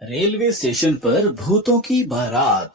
Railway station पर भूतों की बारात।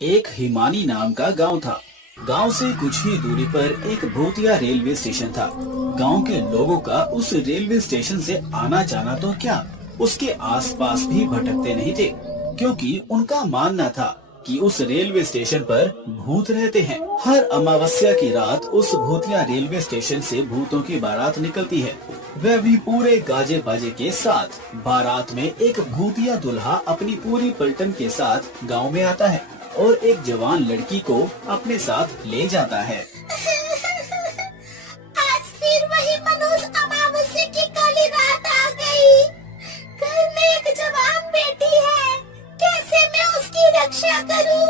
एक हिमानी नाम का गांव था। गांव से कुछ ही दूरी पर एक भूतिया रेलवे स्टेशन था। गांव के लोगों का उस रेलवे स्टेशन से आना जाना तो क्या, उसके आसपास भी भटकते नहीं थे, क्योंकि उनका मानना था कि उस रेलवे स्टेशन पर भूत रहते हैं। हर अमावस्या की रात उस भूतिया रेलवे स्टेशन से भूतों की बारात निकलती है, वह भी पूरे गाजे बाजे के साथ। बारात में एक भूतिया दूल्हा अपनी पूरी पलटन के साथ गांव में आता है और एक जवान लड़की को अपने साथ ले जाता है। आज फिर वही मनोज अमावस्या की काली रात आ गई। घर में एक जवान बेटी है, कैसे मैं उसकी रक्षा करूं?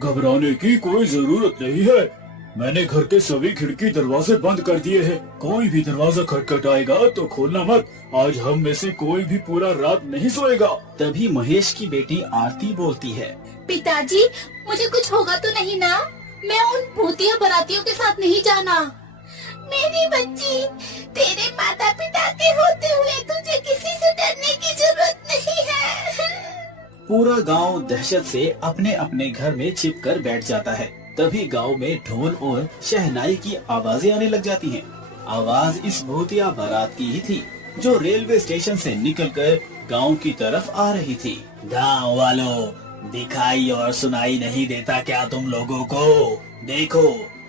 घबराने की कोई जरूरत नहीं है, मैंने घर के सभी खिड़की दरवाजे बंद कर दिए हैं। कोई भी दरवाजा खटखटाएगा तो खोलना मत, आज हम में से कोई भी पूरा रात नहीं सोएगा। तभी महेश की बेटी आरती बोलती है, पिताजी, मुझे कुछ होगा तो नहीं ना? मैं उन भूतिया बारातियों के साथ नहीं जाना। मेरी बच्ची, तेरे माता पिता के होते हुए तुझे किसी से डरने की जरूरत नहीं है। पूरा गांव दहशत से अपने अपने घर में छिप कर बैठ जाता है। तभी गांव में ढोल और शहनाई की आवाजें आने लग जाती हैं। आवाज इस भूतिया बारात की ही थी, जो रेलवे स्टेशन से निकलकर गांव की तरफ आ रही थी। गांव वालों, दिखाई और सुनाई नहीं देता क्या तुम लोगों को? देखो,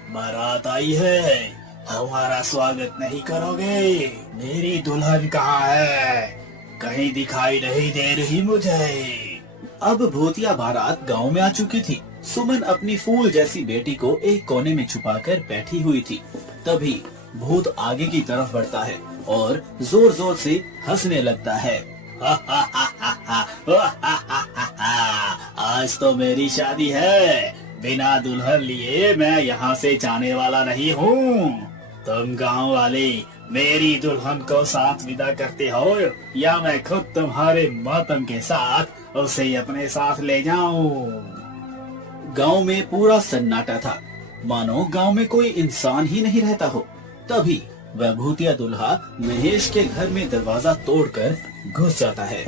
बारात आई है, हमारा स्वागत नहीं करोगे? मेरी दुल्हन कहाँ है? कहीं दिखाई नहीं दे रही मुझे। अब भूतिया बारात गांव में आ चुकी थी। सुमन अपनी फूल जैसी बेटी को एक कोने में छुपाकर बैठी हुई थी। तभी भूत आगे की तरफ बढ़ता है और जोर जोर से हंसने लगता है। आज तो मेरी शादी है, बिना दुल्हन लिए मैं यहाँ से जाने वाला नहीं हूँ। तुम गांव वाले मेरी दुल्हन को साथ विदा करते हो या मैं खुद तुम्हारे मातम के साथ उसे अपने साथ ले जाऊं। गांव में पूरा सन्नाटा था, मानो गांव में कोई इंसान ही नहीं रहता हो। तभी वह भूतिया दूल्हा महेश के घर में दरवाजा तोड़कर घुस जाता है।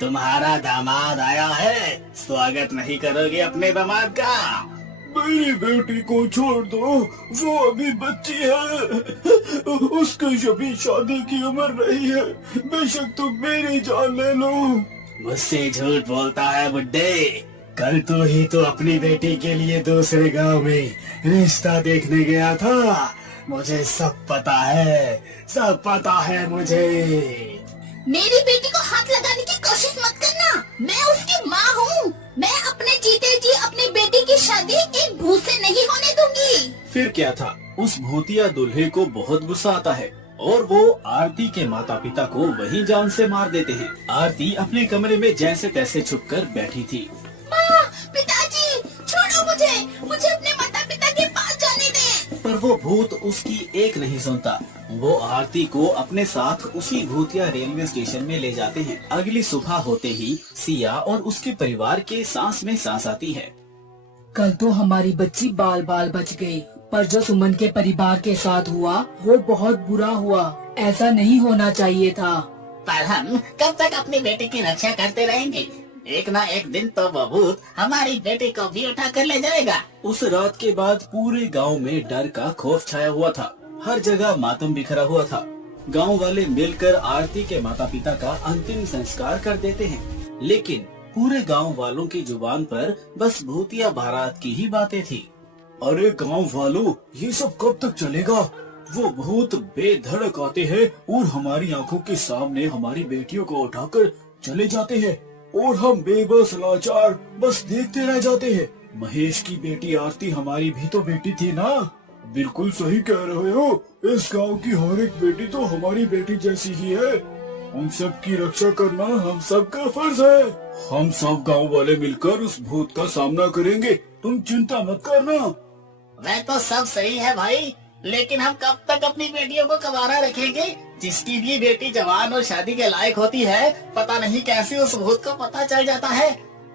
तुम्हारा दामाद आया है, स्वागत नहीं करोगे अपने दामाद का? मेरी बेटी को छोड़ दो, वो अभी बच्ची है, उसकी अभी शादी की उम्र नहीं है, बेशक तुम मेरी जान ले लो। मुझसे झूठ बोलता है बुड्ढे, कल तो ही तो अपनी बेटी के लिए दूसरे गांव में रिश्ता देखने गया था। मुझे सब पता है, सब पता है मुझे। मेरी बेटी को हाथ लगाने की कोशिश मत करना, मैं उसकी माँ हूँ। मैं अपने जीते जी अपनी बेटी की शादी एक भूत से नहीं होने दूंगी। फिर क्या था, उस भूतिया दूल्हे को बहुत गुस्सा आता है और वो आरती के माता पिता को वहीं जान से मार देते हैं। आरती अपने कमरे में जैसे तैसे छुपकर बैठी थी। माँ, पिताजी, छोड़ो मुझे अपने माता पिता के पास जाने दे। पर वो भूत उसकी एक नहीं सुनता। वो आरती को अपने साथ उसी भूतिया रेलवे स्टेशन में ले जाते हैं। अगली सुबह होते ही सिया और उसके परिवार के सांस में सांस आती है। कल तो हमारी बच्ची बाल बाल बच गई, पर जो सुमन के परिवार के साथ हुआ वो बहुत बुरा हुआ। ऐसा नहीं होना चाहिए था। पर हम कब तक अपनी बेटी की रक्षा करते रहेंगे? एक ना एक दिन तो वो भूत हमारी बेटी को भी उठा कर ले जाएगा। उस रात के बाद पूरे गांव में डर का खौफ छाया हुआ था। हर जगह मातम बिखरा हुआ था। गांव वाले मिलकर आरती के माता पिता का अंतिम संस्कार कर देते हैं, लेकिन पूरे गांव वालों की जुबान पर बस भूतिया बारात की ही बातें थी। अरे गांव वालों, ये सब कब तक चलेगा? वो भूत बेधड़क आते हैं और हमारी आंखों के सामने हमारी बेटियों को उठाकर चले जाते हैं और हम बेबस लाचार बस देखते रह जाते हैं। महेश की बेटी आरती हमारी भी तो बेटी थी ना? बिल्कुल सही कह रहे हो, इस गांव की हर एक बेटी तो हमारी बेटी जैसी ही है। उन सब की रक्षा करना हम सब का फर्ज है। हम सब गांव वाले मिलकर उस भूत का सामना करेंगे, तुम चिंता मत करना। वह तो सब सही है भाई, लेकिन हम कब तक अपनी बेटियों को कवारा रखेंगे? जिसकी भी बेटी जवान और शादी के लायक होती है, पता नहीं कैसे उस भूत को पता चल जाता है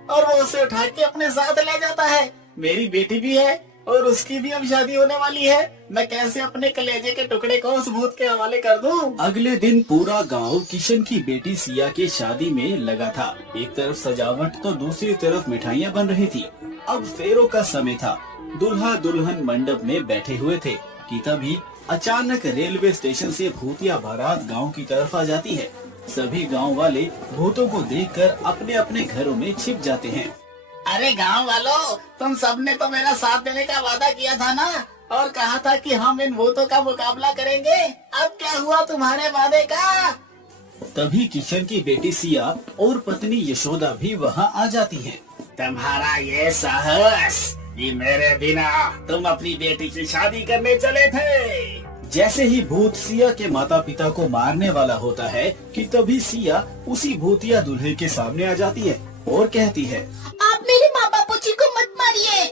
और वो उसे उठा के अपने साथ ले जाता है। मेरी बेटी भी है, और उसकी भी अब शादी होने वाली है। मैं कैसे अपने कलेजे के टुकड़े को उस भूत के हवाले कर दूं? अगले दिन पूरा गांव किशन की बेटी सिया की शादी में लगा था। एक तरफ सजावट तो दूसरी तरफ मिठाइयाँ बन रही थी। अब फेरों का समय था। दुल्हा दुल्हन मंडप में बैठे हुए थे कि तभी अचानक रेलवे स्टेशन से भूतिया बारात गांव की तरफ आ जाती है। सभी गांव वाले भूतों को देखकर अपने अपने घरों में छिप जाते हैं। अरे गांव वालों, तुम सबने तो मेरा साथ देने का वादा किया था ना, और कहा था कि हम इन भूतों का मुकाबला करेंगे। अब क्या हुआ तुम्हारे वादे का? तभी किशन की बेटी सिया और पत्नी यशोदा भी वहाँ आ जाती हैं। तुम्हारा ये साहस कि मेरे बिना तुम अपनी बेटी की शादी करने चले थे। जैसे ही भूत सिया के माता पिता को मारने वाला होता है कि तभी सिया उसी भूतिया दूल्हे के सामने आ जाती है और कहती है, आप मेरे माँ बापू जी को मत मारिए।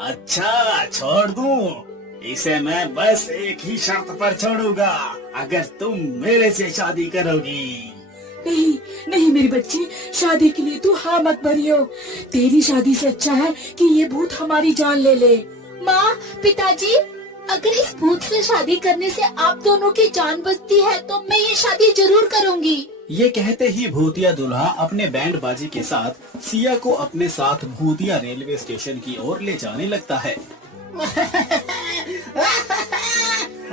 अच्छा छोड़ दूं? इसे मैं बस एक ही शर्त पर छोड़ूंगा, अगर तुम मेरे से शादी करोगी। नहीं नहीं मेरी बच्ची, शादी के लिए तू हाँ मत भरियो। तेरी शादी से अच्छा है कि ये भूत हमारी जान ले ले। माँ, पिताजी, अगर इस भूत से शादी करने से आप दोनों की जान बचती है तो मैं ये शादी जरूर करूँगी। ये कहते ही भूतिया दूल्हा अपने बैंड बाजी के साथ सिया को अपने साथ भूतिया रेलवे स्टेशन की ओर ले जाने लगता है।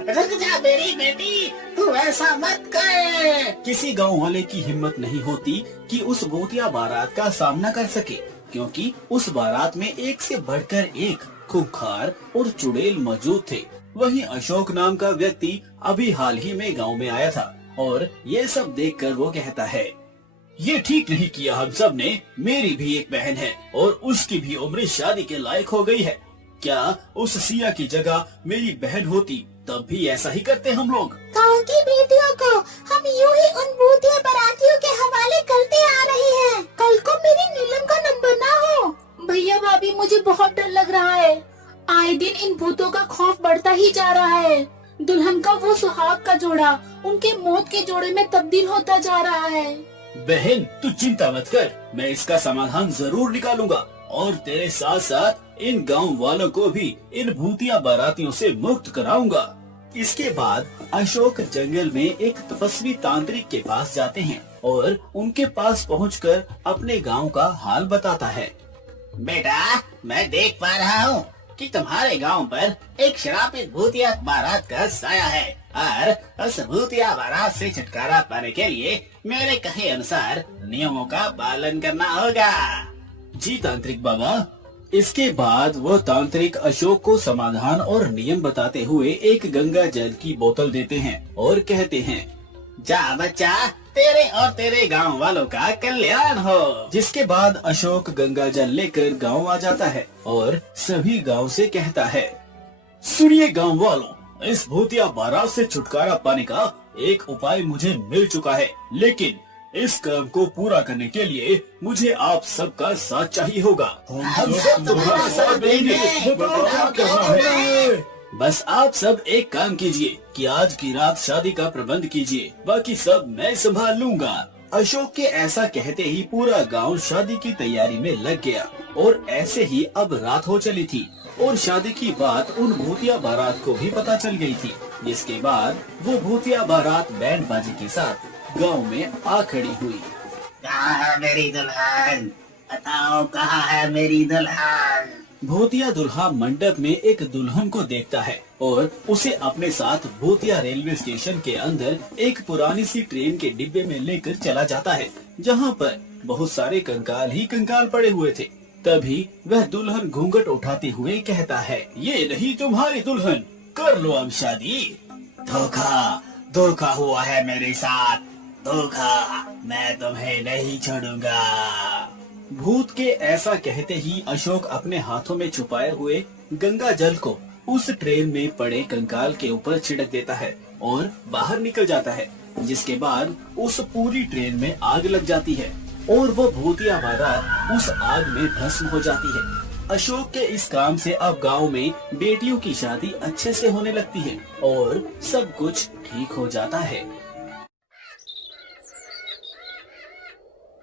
रुक जा मेरी बेटी, तू ऐसा मत कर। किसी गांव वाले की हिम्मत नहीं होती कि उस भूतिया बारात का सामना कर सके, क्योंकि उस बारात में एक से बढ़कर एक खूंखार और चुड़ैल मौजूद थे। वहीं अशोक नाम का व्यक्ति अभी हाल ही में गांव में आया था और ये सब देखकर वो कहता है, ये ठीक नहीं किया हम सब ने। मेरी भी एक बहन है और उसकी भी उम्र शादी के लायक हो गई है। क्या उस सिया की जगह मेरी बहन होती तब भी ऐसा ही करते हम लोग। गाँव की बेटियों को हम यूं ही उन भूतिया बारातियों के हवाले करते आ रहे हैं। कल को मेरी नीलम का नंबर ना हो। भैया भाभी, मुझे बहुत डर लग रहा है। आए दिन इन भूतों का खौफ बढ़ता ही जा रहा है। दुल्हन का वो सुहाग का जोड़ा उनके मौत के जोड़े में तब्दील होता जा रहा है। बहन तू चिंता मत कर, मैं इसका समाधान जरूर निकालूंगा और तेरे साथ साथ इन गांव वालों को भी इन भूतिया बारातियों से मुक्त कराऊंगा। इसके बाद अशोक जंगल में एक तपस्वी तांत्रिक के पास जाते हैं और उनके पास पहुंचकर अपने गांव का हाल बताता है। बेटा, मैं देख पा रहा हूँ कि तुम्हारे गांव पर एक श्रापित भूतिया बारात का साया है और उस भूतिया बारात से छुटकारा पाने के लिए मेरे कहे अनुसार नियमों का पालन करना होगा। जी तांत्रिक बाबा। इसके बाद वो तांत्रिक अशोक को समाधान और नियम बताते हुए एक गंगा जल की बोतल देते हैं और कहते हैं, जा बच्चा, तेरे और तेरे गांव वालों का कल्याण हो। जिसके बाद अशोक गंगा जल लेकर गांव आ जाता है और सभी गांव से कहता है, सुनिए गांव वालों, इस भूतिया बारात से छुटकारा पाने का एक उपाय मुझे मिल चुका है, लेकिन इस काम को पूरा करने के लिए मुझे आप सबका साथ चाहिए होगा। हम सब तुम्हारा साथ देंगे। बताओ क्या करना है। बस आप सब एक काम कीजिए कि आज की रात शादी का प्रबंध कीजिए, बाकी सब मैं संभाल लूंगा। अशोक के ऐसा कहते ही पूरा गांव शादी की तैयारी में लग गया और ऐसे ही अब रात हो चली थी और शादी की बात उन भूतिया बारात को भी पता चल गई थी। जिसके बाद वो भूतिया बारात बैंड बाजी के साथ गांव में आ खड़ी हुई। कहाँ है मेरी दुल्हन? बताओ कहाँ है मेरी दुल्हन? भूतिया दूल्हा मंडप में एक दुल्हन को देखता है और उसे अपने साथ भूतिया रेलवे स्टेशन के अंदर एक पुरानी सी ट्रेन के डिब्बे में लेकर चला जाता है, जहाँ पर बहुत सारे कंकाल ही कंकाल पड़े हुए थे। तभी वह दुल्हन घूंघट उठाते हुए कहता है, ये नहीं तुम्हारी दुल्हन, कर लो अब शादी। धोखा, धोखा हुआ है मेरे साथ, धोखा। मैं तुम्हें नहीं छोड़ूंगा। भूत के ऐसा कहते ही अशोक अपने हाथों में छुपाए हुए गंगा जल को उस ट्रेन में पड़े कंकाल के ऊपर छिड़क देता है और बाहर निकल जाता है। जिसके बाद उस पूरी ट्रेन में आग लग जाती है और वो भूतिया बारात उस आग में भस्म हो जाती है। अशोक के इस काम से अब गांव में बेटियों की शादी अच्छे से होने लगती है और सब कुछ ठीक हो जाता है।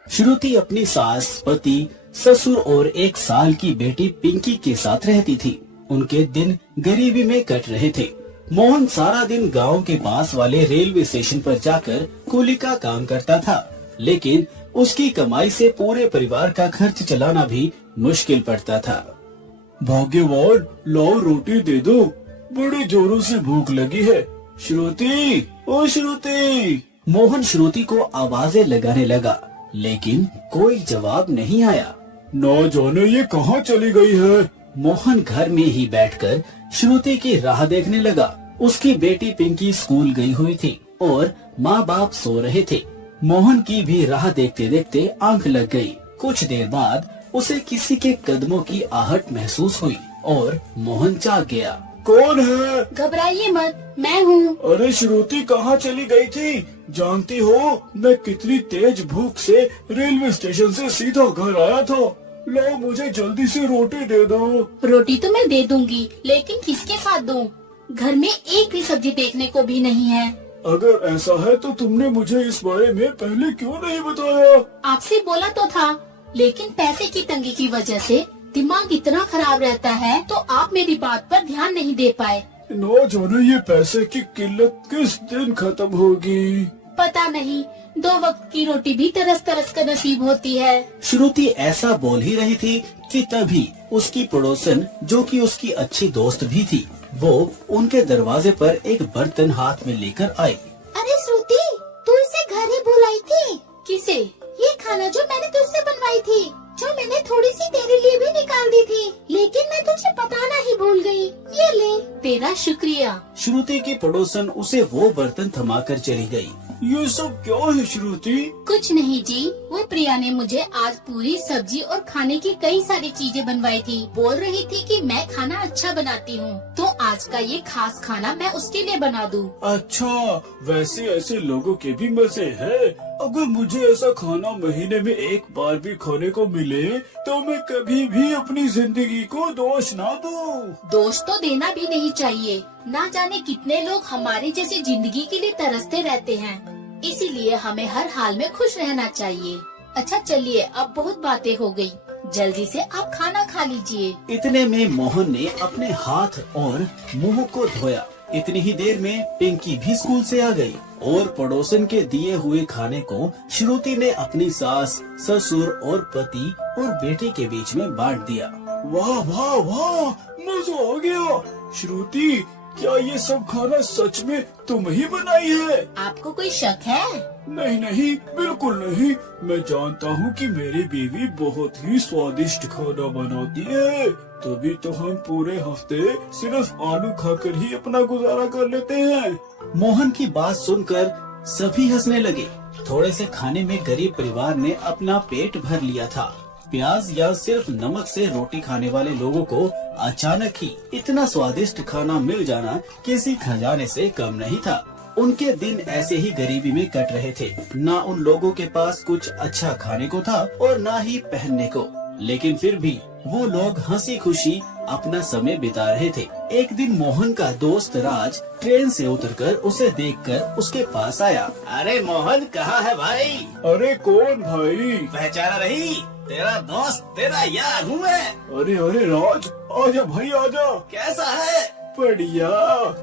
श्रुति अपनी सास, पति, ससुर और 1 साल की बेटी पिंकी के साथ रहती थी। उनके दिन गरीबी में कट रहे थे। मोहन सारा दिन गांव के पास वाले रेलवे स्टेशन पर जाकर कूली का काम करता था, लेकिन उसकी कमाई से पूरे परिवार का खर्च चलाना भी मुश्किल पड़ता था। भाग्यवान, लाओ रोटी दे दो, बड़े जोरों से भूख लगी है। श्रुति, ओ श्रुति। मोहन श्रुति को आवाजें लगाने लगा, लेकिन कोई जवाब नहीं आया। न जाने ये कहाँ चली गई है। मोहन घर में ही बैठकर श्रुति की राह देखने लगा। उसकी बेटी पिंकी स्कूल गई हुई थी और माँ बाप सो रहे थे। मोहन की भी राह देखते देखते आंख लग गई। कुछ देर बाद उसे किसी के कदमों की आहट महसूस हुई और मोहन जाग गया। कौन है? घबराइए मत, मैं हूँ। अरे श्रुति कहाँ चली गई थी? जानती हो मैं कितनी तेज भूख से रेलवे स्टेशन से सीधा घर आया था। लो मुझे जल्दी से रोटी दे दो। रोटी तो मैं दे दूंगी, लेकिन किसके साथ दूं? घर में एक भी सब्जी देखने को भी नहीं है। अगर ऐसा है तो तुमने मुझे इस बारे में पहले क्यों नहीं बताया? आपसे बोला तो था, लेकिन पैसे की तंगी की वजह से दिमाग इतना खराब रहता है, तो आप मेरी बात पर ध्यान नहीं दे पाए। न जाने ये पैसे की किल्लत किस दिन खत्म होगी। पता नहीं, 2 वक्त की रोटी भी तरस तरस कर नसीब होती है। श्रुति ऐसा बोल ही रही थी कि तभी उसकी पड़ोसन, जो कि उसकी अच्छी दोस्त भी थी, वो उनके दरवाजे पर एक बर्तन हाथ में लेकर आई। अरे श्रुति, तू इसे घर ही बुलाई थी? किसे? ये खाना जो मैंने तुझसे बनवाई थी, जो मैंने थोड़ी सी तेरे लिए भी निकाल दी थी, लेकिन मैं तुझे बताना ही भूल गई। ये ले। तेरा शुक्रिया। श्रुति की पड़ोसन उसे वो बर्तन थमाकर चली गई। ये सब क्या है श्रुति? कुछ नहीं जी, वो प्रिया ने मुझे आज पूरी सब्जी और खाने की कई सारी चीजें बनवाई थी। बोल रही थी कि मैं खाना अच्छा बनाती हूँ, तो आज का ये खास खाना मैं उसके लिए बना दूँ। अच्छा, वैसे ऐसे लोगों के भी मजे हैं। अगर मुझे ऐसा खाना महीने में एक बार भी खाने को मिले तो मैं कभी भी अपनी जिंदगी को दोष ना दूं। दोष तो देना भी नहीं चाहिए। ना जाने कितने लोग हमारी जैसी जिंदगी के लिए तरसते रहते हैं, इसीलिए हमें हर हाल में खुश रहना चाहिए। अच्छा चलिए, अब बहुत बातें हो गई, जल्दी से आप खाना खा लीजिए। इतने में मोहन ने अपने हाथ और मुंह को धोया। इतनी ही देर में पिंकी भी स्कूल से आ गई और पड़ोसन के दिए हुए खाने को श्रुति ने अपनी सास, ससुर और पति और बेटे के बीच में बांट दिया। वाह वाह वाह, मजा आ गया। श्रुति, क्या ये सब खाना सच में तुम ही बनाई है? आपको कोई शक है? नहीं नहीं, बिल्कुल नहीं। मैं जानता हूँ कि मेरी बीवी बहुत ही स्वादिष्ट खाना बनाती है, तभी तो हम पूरे हफ्ते सिर्फ आलू खाकर ही अपना गुजारा कर लेते हैं। मोहन की बात सुनकर सभी हंसने लगे। थोड़े से खाने में गरीब परिवार ने अपना पेट भर लिया था। प्याज या सिर्फ नमक से रोटी खाने वाले लोगों को अचानक ही इतना स्वादिष्ट खाना मिल जाना किसी खजाने से कम नहीं था। उनके दिन ऐसे ही गरीबी में कट रहे थे। ना उन लोगों के पास कुछ अच्छा खाने को था और ना ही पहनने को, लेकिन फिर भी वो लोग हंसी खुशी अपना समय बिता रहे थे। एक दिन मोहन का दोस्त राज ट्रेन से उतरकर उसे देखकर उसके पास आया। अरे मोहन, कहाँ है भाई? अरे कौन भाई? पहचाना नहीं? तेरा दोस्त, तेरा यार हूँ मैं। अरे अरे राज, आजा भाई आजा। कैसा है? बढ़िया।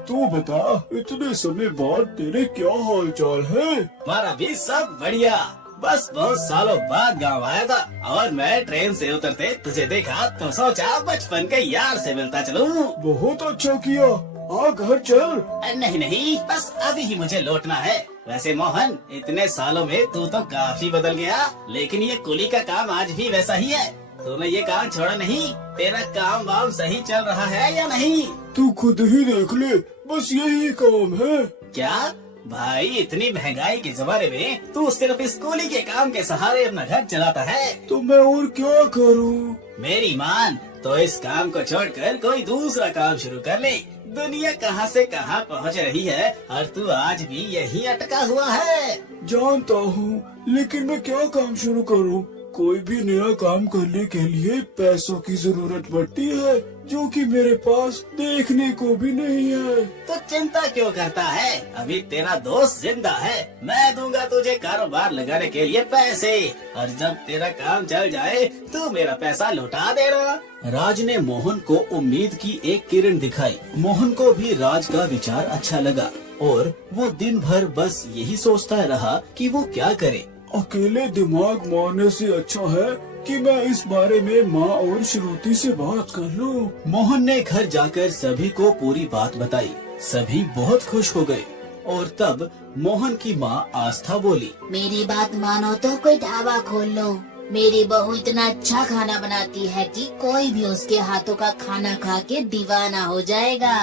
तू बता, इतने समय बाद तेरे क्या हाल चाल है? हमारा भी सब बढ़िया। बस बहुत सालों बाद गांव आया था और मैं ट्रेन से उतरते तुझे देखा तो सोचा बचपन के यार से मिलता चलूं। बहुत अच्छा किया, आ घर चल। नहीं नहीं, बस अभी ही मुझे लौटना है। वैसे मोहन, इतने सालों में तू तो काफी बदल गया, लेकिन ये कुली का काम आज भी वैसा ही है। तूने ये काम छोड़ा नहीं? तेरा काम वाम सही चल रहा है या नहीं? तू खुद ही देख ले, बस यही काम है। क्या भाई, इतनी महंगाई के जमाने में तू सिर्फ इस कुली के काम के सहारे अपना घर चलाता है? तो मैं और क्या करूं? मेरी मान, तो इस काम को छोड़कर कोई दूसरा काम शुरू कर ले। दुनिया कहां से कहां पहुंच रही है और तू आज भी यहीं अटका हुआ है। जानता हूँ, लेकिन मैं क्या काम शुरू करूँ? कोई भी नया काम करने के लिए पैसों की जरूरत पड़ती है, जो कि मेरे पास देखने को भी नहीं है। तो चिंता क्यों करता है? अभी तेरा दोस्त जिंदा है। मैं दूंगा तुझे कारोबार लगाने के लिए पैसे, और जब तेरा काम चल जाए तो मेरा पैसा लौटा देना। राज ने मोहन को उम्मीद की एक किरण दिखाई। मोहन को भी राज का विचार अच्छा लगा और वो दिन भर बस यही सोचता रहा कि वो क्या करे। अकेले दिमाग मारने से अच्छा है कि मैं इस बारे में माँ और श्रुति से बात कर लूं। मोहन ने घर जाकर सभी को पूरी बात बताई। सभी बहुत खुश हो गए और तब मोहन की माँ आस्था बोली, मेरी बात मानो तो कोई ढाबा खोल लो। मेरी बहू इतना अच्छा खाना बनाती है कि कोई भी उसके हाथों का खाना खा के दीवाना हो जाएगा।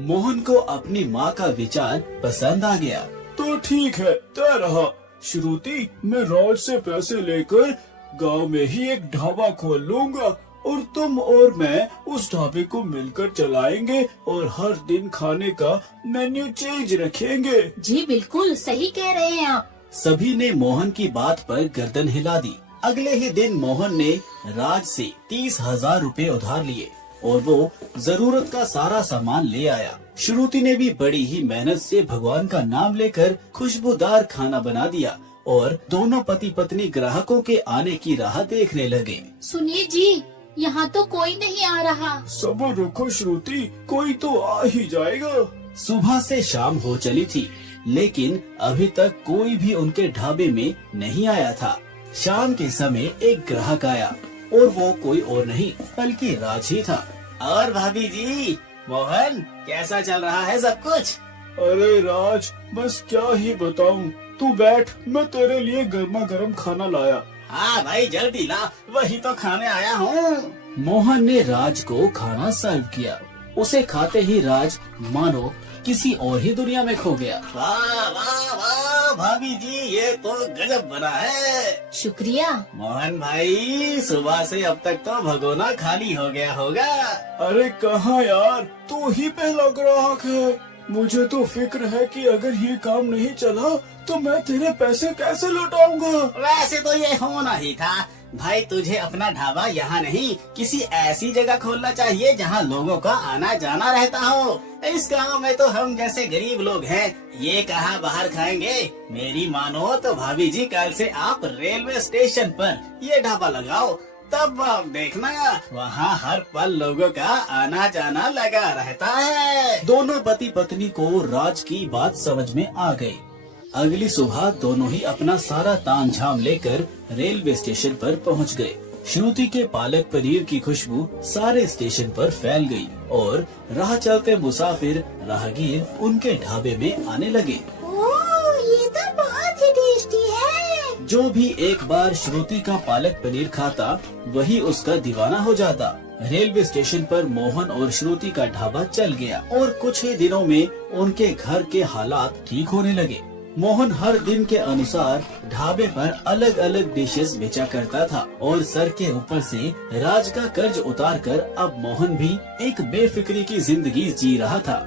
मोहन को अपनी माँ का विचार पसंद आ गया। तो ठीक है, तय रहा। श्रुति, मैं राज से पैसे लेकर गांव में ही एक ढाबा खोल लूंगा और तुम और मैं उस ढाबे को मिलकर चलाएंगे और हर दिन खाने का मेन्यू चेंज रखेंगे। जी बिल्कुल सही कह रहे हैं आप। सभी ने मोहन की बात पर गर्दन हिला दी। अगले ही दिन मोहन ने राज से 30,000 रुपए उधार लिए और वो जरूरत का सारा सामान ले आया। श्रुति ने भी बड़ी ही मेहनत से भगवान का नाम लेकर खुशबूदार खाना बना दिया और दोनों पति पत्नी ग्राहकों के आने की राह देखने लगे। सुनिए जी, यहाँ तो कोई नहीं आ रहा। सब्र रखो श्रुति, कोई तो आ ही जाएगा। सुबह से शाम हो चली थी, लेकिन अभी तक कोई भी उनके ढाबे में नहीं आया था। शाम के समय एक ग्राहक आया और वो कोई और नहीं बल्कि राज ही था। और भाभी जी, मोहन, कैसा चल रहा है सब कुछ? अरे राज, बस क्या ही बताऊं। तू बैठ, मैं तेरे लिए गर्मा गर्म खाना लाया। हाँ भाई, जल्दी ला, वही तो खाने आया हूँ। मोहन ने राज को खाना सर्व किया। उसे खाते ही राज मानो किसी और ही दुनिया में खो गया। वाह वाह वाह भाभी जी, ये तो गजब बना है। शुक्रिया। मोहन भाई, सुबह से अब तक तो भगोना खाली हो गया होगा। अरे कहाँ यार, तू ही पहला ग्राहक है। मुझे तो फिक्र है कि अगर ये काम नहीं चला तो मैं तेरे पैसे कैसे लौटाऊंगा। वैसे तो ये होना ही था भाई। तुझे अपना ढाबा यहाँ नहीं, किसी ऐसी जगह खोलना चाहिए जहाँ लोगों का आना जाना रहता हो। इस गांव में तो हम जैसे गरीब लोग हैं, ये कहाँ बाहर खाएंगे। मेरी मानो तो भाभी जी, कल से आप रेलवे स्टेशन पर ये ढाबा लगाओ, तब आप देखना वहाँ हर पल लोगों का आना जाना लगा रहता है। दोनों पति पत्नी को राज की बात समझ में आ गई। अगली सुबह दोनों ही अपना सारा तामझाम लेकर रेलवे स्टेशन पर पहुंच गए। श्रुति के पालक पनीर की खुशबू सारे स्टेशन पर फैल गई और राह चलते मुसाफिर राहगीर उनके ढाबे में आने लगे। ओह, ये तो बहुत ही टेस्टी है। जो भी एक बार श्रुति का पालक पनीर खाता, वही उसका दीवाना हो जाता। रेलवे स्टेशन पर मोहन और श्रुति का ढाबा चल गया और कुछ ही दिनों में उनके घर के हालात ठीक होने लगे। मोहन हर दिन के अनुसार ढाबे पर अलग अलग डिशेस बेचा करता था और सर के ऊपर से राज का कर्ज उतारकर अब मोहन भी एक बेफिक्री की जिंदगी जी रहा था।